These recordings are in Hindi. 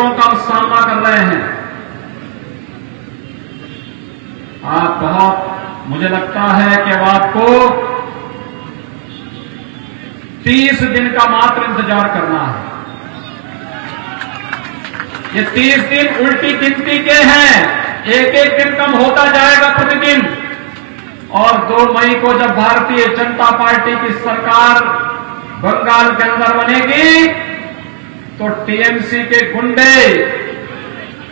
मुश्किलों का सामना कर रहे हैं। आप बहुत, मुझे लगता है कि अब आपको 30 दिन का मात्र इंतजार करना है। ये 30 दिन उल्टी गिनती के हैं, एक एक दिन कम होता जाएगा प्रतिदिन। और 2 मई को जब भारतीय जनता पार्टी की सरकार बंगाल के अंदर बनेगी तो टीएमसी के गुंडे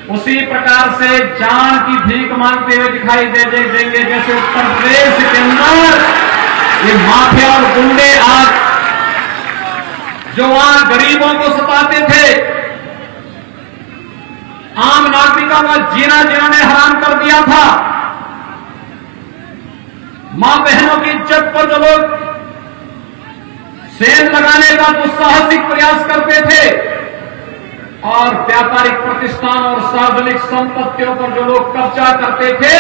उसी प्रकार से जान की भीख मांगते हुए दिखाई देंगे जैसे उत्तर प्रदेश के अंदर ये माफिया और गुंडे आज जो वहां गरीबों को सताते थे, आम नागरिकों का जीना जिन्होंने हराम कर दिया था, मां बहनों की इज्जत पर जो लोग सेंध लगाने का दुस्साहसिक प्रयास करते थे और व्यापारिक प्रतिष्ठान और सार्वजनिक संपत्तियों पर जो लोग कब्जा करते थे,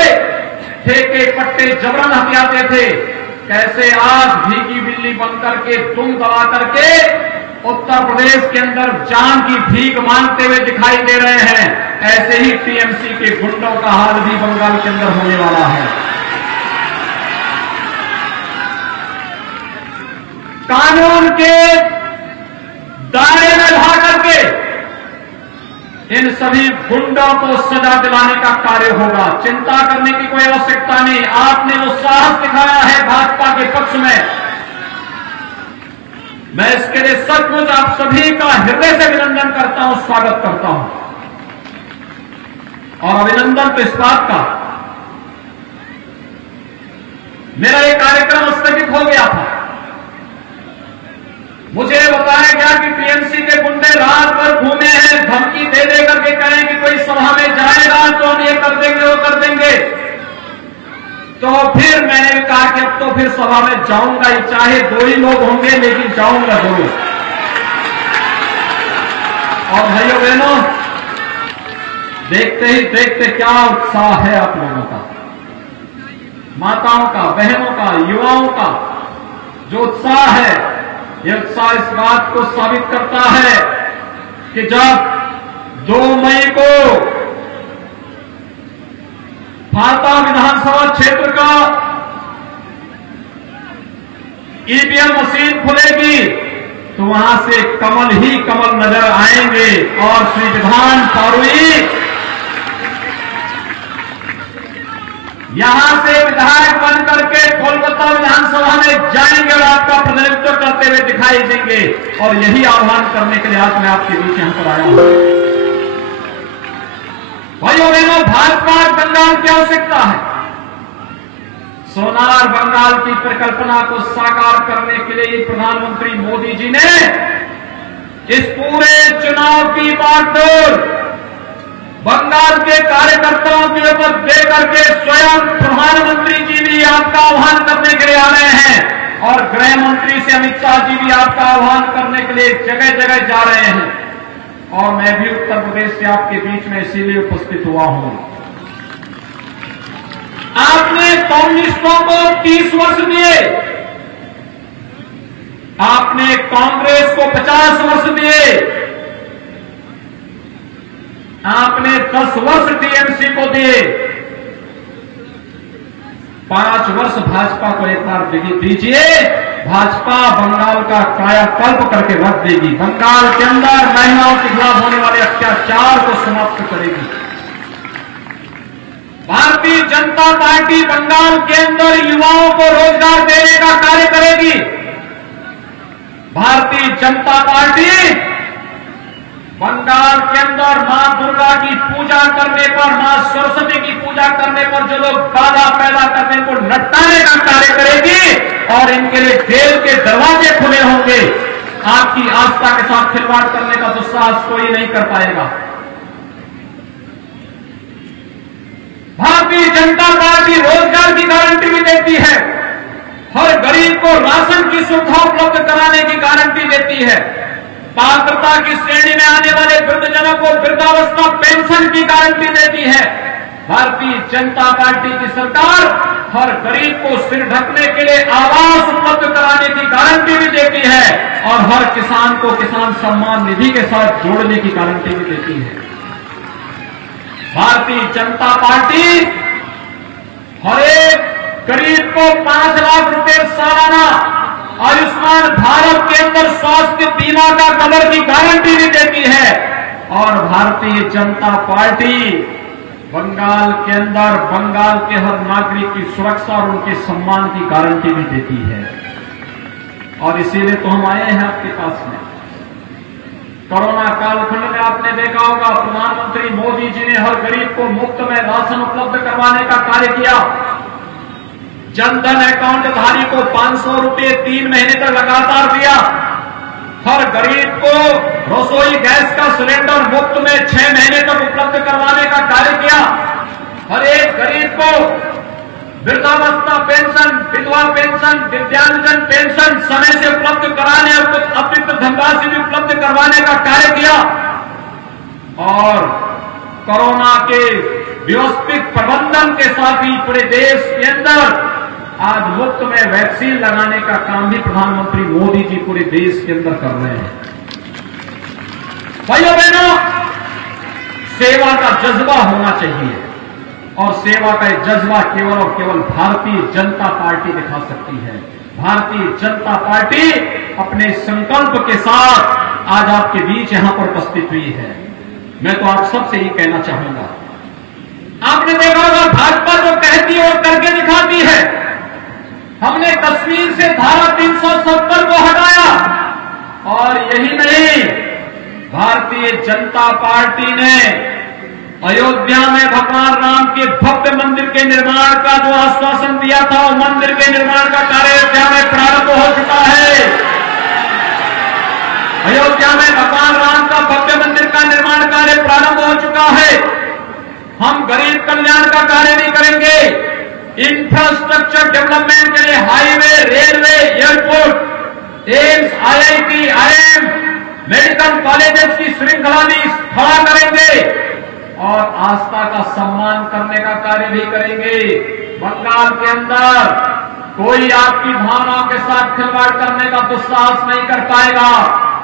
ठेके पट्टे जबरन हथियाते थे, कैसे आज भीगी बिल्ली बनकर के दुम दबा करके उत्तर प्रदेश के अंदर जान की भीख मांगते हुए दिखाई दे रहे हैं, ऐसे ही टीएमसी के गुंडों का हाल भी बंगाल के अंदर होने वाला है। कानून के दायरे में ला करके इन सभी गुंडों को सजा दिलाने का कार्य होगा। चिंता करने की कोई आवश्यकता नहीं। आपने जो साहस दिखाया है भाजपा के पक्ष में, मैं इसके लिए सचमुच आप सभी का हृदय से अभिनंदन करता हूं, स्वागत करता हूं। और अभिनंदन तो इस बात का, मेरा ये कार्यक्रम स्थगित हो गया था। मुझे बताया गया कि टीएमसी के गुंडे रात भर घूमे हैं, धमकी दे दे करके कहें कि कोई सभा में जाएगा तो हम ये कर देंगे वो कर देंगे। तो फिर मैंने भी कहा कि अब तो फिर सभा में जाऊंगा ही, चाहे 2 ही लोग होंगे लेकिन जाऊंगा जरूर। और भाइयों बहनों, देखते ही देखते क्या उत्साह है आप लोगों का, माताओं का, बहनों का, युवाओं का जो उत्साह है, यह उत्साह इस बात को साबित करता है कि जब 2 मई को फाता विधानसभा क्षेत्र का ईवीएम मशीन खुलेगी तो वहां से कमल ही कमल नजर आएंगे और श्री विधान फारूकी यहां से विधायक बन करके कोलकाता विधानसभा में जाएंगे और आपका प्रतिनिधित्व करते हुए दिखाई देंगे। और यही आह्वान करने के लिए आज मैं आपके बीच यहां पर आया हूं। भाइयों बहनों, भाजपा बंगाल की आवश्यकता है। सोनार बंगाल की परिकल्पना को साकार करने के लिए प्रधानमंत्री मोदी जी ने इस पूरे चुनाव की बागडोर बंगाल के कार्यकर्ताओं के ऊपर दे करके स्वयं प्रधानमंत्री जी भी आपका आह्वान करने के लिए आ रहे हैं और गृह मंत्री से अमित शाह जी भी आपका आह्वान करने के लिए जगह जगह जा रहे हैं। और मैं भी उत्तर प्रदेश से आपके बीच में इसीलिए उपस्थित हुआ हूं। आपने कम्युनिस्टों को 30 वर्ष दिए, आपने कांग्रेस को 50 वर्ष दिए, आपने 10 वर्ष टीएमसी को दिए, 5 वर्ष भाजपा को एक बार दीजिए। भाजपा बंगाल का कायाकल्प करके रख देगी, बंगाल के अंदर महिलाओं के खिलाफ होने वाले अत्याचार को समाप्त करेगी। भारतीय जनता पार्टी बंगाल के अंदर युवाओं को रोजगार देने का कार्य करेगी। भारतीय जनता पार्टी बंगाल के अंदर मां दुर्गा की पूजा करने पर, मां सरस्वती की पूजा करने पर जो लोग बाधा पैदा करने को निपटाने का कार्य करेगी और इनके लिए जेल के दरवाजे खुले होंगे। आपकी आस्था के साथ खिलवाड़ करने का दुस्साहस कोई नहीं कर पाएगा। भारतीय जनता पार्टी रोजगार की गारंटी भी देती है, हर गरीब को राशन की सुविधा उपलब्ध कराने की गारंटी देती है, पात्रता की श्रेणी में आने वाले वृद्धजनों को वृद्धावस्था पेंशन की गारंटी देती है, भारतीय जनता पार्टी की सरकार हर गरीब को सिर ढकने के लिए आवास उपलब्ध कराने की गारंटी भी देती है और हर किसान को किसान सम्मान निधि के साथ जोड़ने की गारंटी भी देती है। भारतीय जनता पार्टी हर एक गरीब को 5 लाख रुपए सालाना आयुष्मान भारत के अंदर स्वास्थ्य बीमा का कवर की गारंटी भी देती है। और भारतीय जनता पार्टी बंगाल के अंदर बंगाल के हर नागरिक की सुरक्षा और उनके सम्मान की गारंटी भी देती है। और इसीलिए तो हम आए हैं आपके पास में। कोरोना कालखंड में आपने देखा होगा प्रधानमंत्री मोदी जी ने हर गरीब को मुफ्त में राशन उपलब्ध करवाने का कार्य किया। जनधन अकाउंट धारी को 500 रुपए 3 महीने तक लगातार दिया। हर गरीब को रसोई गैस का सिलेंडर मुफ्त में 6 महीने तक उपलब्ध करवाने का कार्य किया। हर एक गरीब को वृद्धावस्था पेंशन, विधवा पेंशन, दिव्यांगजन पेंशन समय से उपलब्ध कराने और कुछ अतिरिक्त धनराशि भी उपलब्ध करवाने का कार्य किया। और कोरोना के व्यवस्थित प्रबंधन के साथ ही पूरे देश के अंदर आज मुफ्त में वैक्सीन लगाने का काम भी प्रधानमंत्री मोदी जी पूरे देश के अंदर कर रहे हैं। भाइयों बहनों, सेवा का जज्बा होना चाहिए और सेवा का जज्बा केवल और केवल भारतीय जनता पार्टी दिखा सकती है। भारतीय जनता पार्टी अपने संकल्प के साथ आज आपके बीच यहां पर उपस्थित हुई है। मैं तो आप सबसे ये कहना चाहूंगा, आपने देखा होगा भाजपा जो कहती है और करके दिखाती है। हमने कश्मीर से धारा 370 को हटाया और यही नहीं, भारतीय जनता पार्टी ने अयोध्या में भगवान राम के भव्य मंदिर के निर्माण का जो आश्वासन दिया था, वो मंदिर के निर्माण का कार्य अयोध्या में प्रारंभ हो चुका है। अयोध्या में भगवान राम का भव्य मंदिर का निर्माण कार्य प्रारंभ हो चुका है। हम गरीब कल्याण का कार्य भी करेंगे। इंफ्रास्ट्रक्चर डेवलपमेंट के लिए highway, railway, airport, AIIMS, IIT, IIM, medical colleges की श्रृंखला भी खड़ा करेंगे और आस्था का सम्मान करने का कार्य भी करेंगे। बंगाल के अंदर कोई आपकी भावनाओं के साथ खिलवाड़ करने का दुस्साहस नहीं कर पाएगा।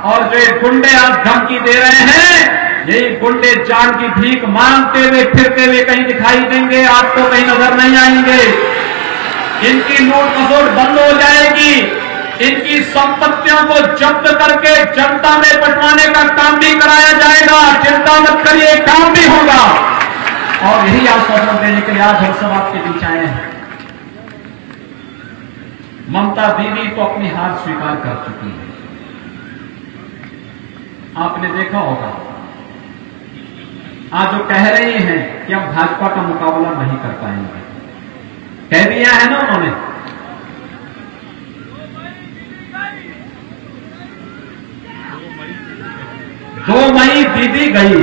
और जो ये गुंडे आज धमकी दे रहे हैं, यही गुंडे जान की भीख मांगते हुए फिरते हुए कहीं दिखाई देंगे, आपको कहीं नजर नहीं आएंगे। इनकी लूट खसोट बंद हो जाएगी। इनकी संपत्तियों को जब्त करके जनता में बंटवाने का काम भी कराया जाएगा। चिंता मत करिए, काम भी होगा। और यही आश्वासन देने के लिए आज हम सब आपके बीच आए हैं। ममता दीदी तो अपनी हार स्वीकार कर चुकी है। आपने देखा होगा आज जो कह रही हैं कि हम भाजपा का मुकाबला नहीं कर पाएंगे, कह दिया है ना उन्होंने। दो मई दीदी गई,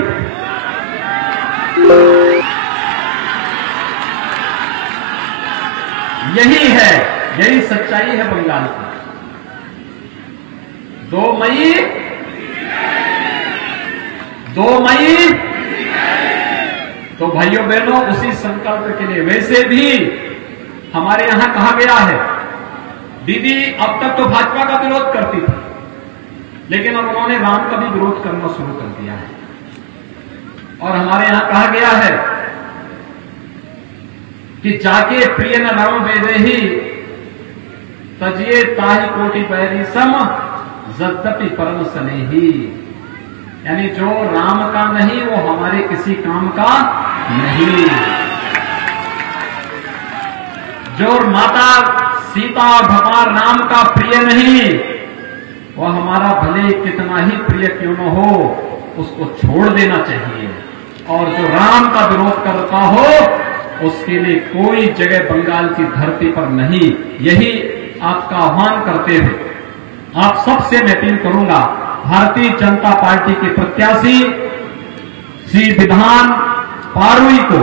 यही है, यही सच्चाई है बंगाल की। 2 मई तो भाइयों बहनों, उसी संकल्प के लिए वैसे भी हमारे यहां कहा गया है, दीदी अब तक तो भाजपा का विरोध करती थी, लेकिन अब उन्होंने राम का भी विरोध करना शुरू कर दिया है। और हमारे यहां कहा गया है कि जाके प्रिय न राम वेदे ही तजिए ताही कोटि पैरी सम यद्यपि परम स्नेही, यानी जो राम का नहीं वो हमारे किसी काम का नहीं। जो माता सीता भगवान राम का प्रिय नहीं, वो हमारा भले कितना ही प्रिय क्यों न हो, उसको छोड़ देना चाहिए। और जो राम का विरोध करता हो, उसके लिए कोई जगह बंगाल की धरती पर नहीं। यही आपका आह्वान करते हुए आप सबसे मैं अपील करूंगा, भारतीय जनता पार्टी के प्रत्याशी श्री विधान पारुई को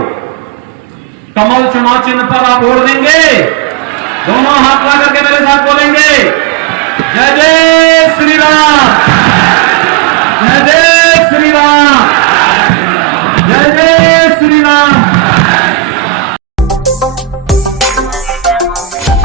कमल चुनाव चिन्ह पर आप वोट देंगे। दोनों हाथ ला करके मेरे साथ बोलेंगे, जय जय श्री राम, जय जय